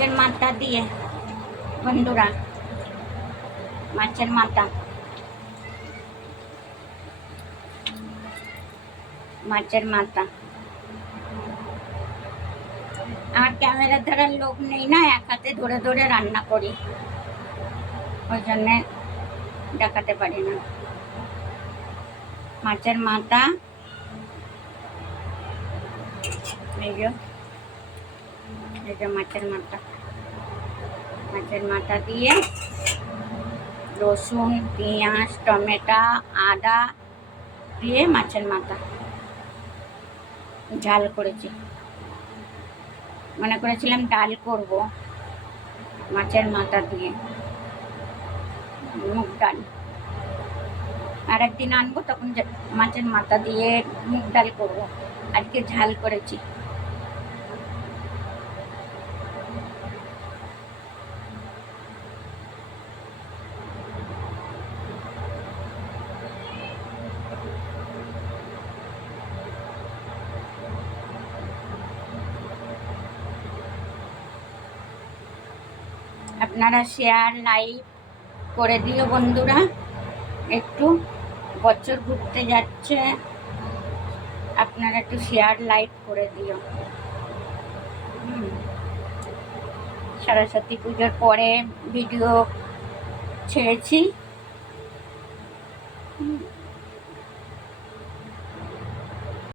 মাছের মাথা দিয়ে বন্ধুরা, মাছের মাথা আমার ক্যামেরা ধরার লোক নেই না, এক হাতে ধরে ধরে রান্না করি, ওই জন্যে দেখাতে পারি না। মাছের মাথা এই যে মাছের মাথা দিয়ে রসুন, পেঁয়াজ, টমেটো, আদা দিয়ে মাছের মাথা ঝাল করেছি। মনে করেছিলাম ডাল করব মাছের মাথা দিয়ে, মুগ ডাল। আর একদিন আনবো, তখন মাছের মাথা দিয়ে মুগ ডাল করবো। আজকে ঝাল করেছি। আপনারা শেয়ার লাইক করে দিও বন্ধুরা। একটু বছর ঘুরতে যাচ্ছে, আপনারা একটু শেয়ার লাইক করে দিও। সরস্বতী পুজোর পরে ভিডিও ছেড়েছি,